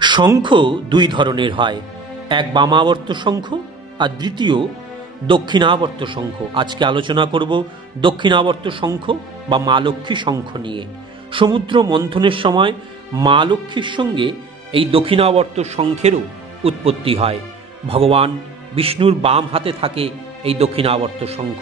শঙ্খ দুই ধরনের হয়, এক বামাবর্ত শঙ্খ আর দ্বিতীয় দক্ষিণাবর্ত শঙ্খ। আজকে আলোচনা করব দক্ষিণাবর্ত শঙ্খ বা মা লক্ষ্মী শঙ্খ নিয়ে। সমুদ্র মন্থনের সময় মা লক্ষ্মীর সঙ্গে এই দক্ষিণাবর্ত শঙ্খেরও উৎপত্তি হয়। ভগবান বিষ্ণুর বাম হাতে থাকে এই দক্ষিণাবর্ত শঙ্খ।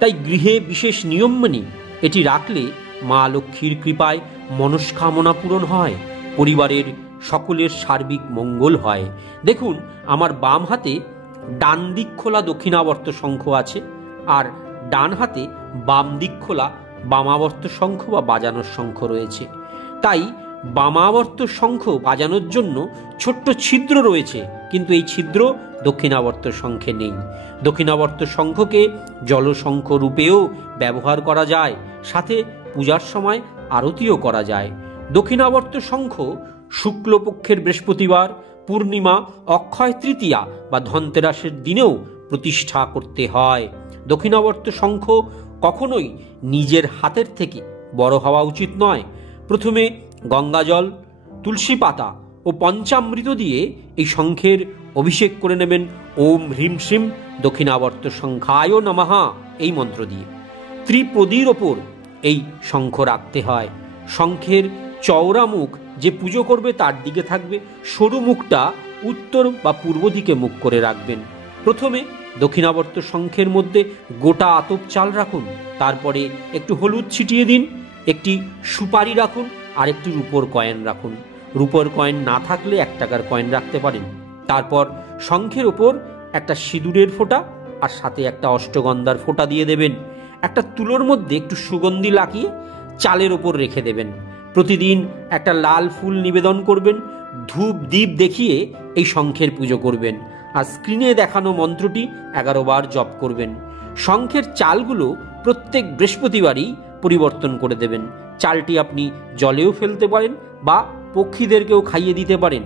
তাই গৃহে বিশেষ নিয়ম মেনে এটি রাখলে মা লক্ষ্মীর কৃপায় মনস্কামনা পূরণ হয়, পরিবারের সকলের সার্বিক মঙ্গল হয়। দেখুন, আমার বাম হাতে ডান দিক খোলা দক্ষিণাবর্ত শঙ্খ আছে, আর ডান হাতে বাম দিক খোলা বামাবর্ত শঙ্খ বা বাজানোর শঙ্খ রয়েছে। তাই বামাবর্ত শঙ্খ বাজানোর জন্য ছোট্ট ছিদ্র রয়েছে, কিন্তু এই ছিদ্র দক্ষিণাবর্ত শঙ্খে নেই। দক্ষিণাবর্ত শঙ্খকে জলশঙ্খ রূপেও ব্যবহার করা যায়, সাথে পূজার সময় আরতিও করা যায়। দক্ষিণাবর্ত শঙ্খ শুক্লপক্ষের বৃহস্পতিবার, পূর্ণিমা, অক্ষয় তৃতীয়া বা ধনতেরাসের দিনেও প্রতিষ্ঠা করতে হয়। দক্ষিণাবর্ত শঙ্খ কখনোই নিজের হাতের থেকে বড় হওয়া উচিত নয়। প্রথমে গঙ্গাজল, তুলসী পাতা ও পঞ্চামৃত দিয়ে এই শঙ্খের অভিষেক করে নেবেন ওম হ্রিম শ্রীম দক্ষিণাবর্ত শঙ্খায় নমঃ এই মন্ত্র দিয়ে। ত্রিপদীর ওপর এই শঙ্খ রাখতে হয়। শঙ্খের চওড়া মুখ যে পুজো করবে তার দিকে থাকবে, সরু মুখটা উত্তর বা পূর্ব দিকে মুখ করে রাখবেন। প্রথমে দক্ষিণাবর্ত শঙ্খের মধ্যে গোটা আতপ চাল রাখুন, তারপরে একটু হলুদ ছিটিয়ে দিন, একটি সুপারি রাখুন আর একটি রূপোর কয়েন রাখুন। রূপোর কয়েন না থাকলে 1 টাকার কয়েন রাখতে পারেন। তারপর শঙ্খের ওপর একটা সিঁদুরের ফোঁটা আর সাথে একটা অষ্টগন্ধার ফোঁটা দিয়ে দেবেন। একটা তুলোর মধ্যে একটু সুগন্ধি লাগিয়ে চালের ওপর রেখে দেবেন। প্রতিদিন একটা লাল ফুল নিবেদন করবেন, ধূপ দ্বীপ দেখিয়ে এই শঙ্খের পুজো করবেন, আর স্ক্রিনে দেখানো মন্ত্রটি 11 বার জপ করবেন। শঙ্খের চালগুলো প্রত্যেক বৃহস্পতিবারই পরিবর্তন করে দেবেন। চালটি আপনি জলেও ফেলতে পারেন বা পক্ষীদেরকেও খাইয়ে দিতে পারেন।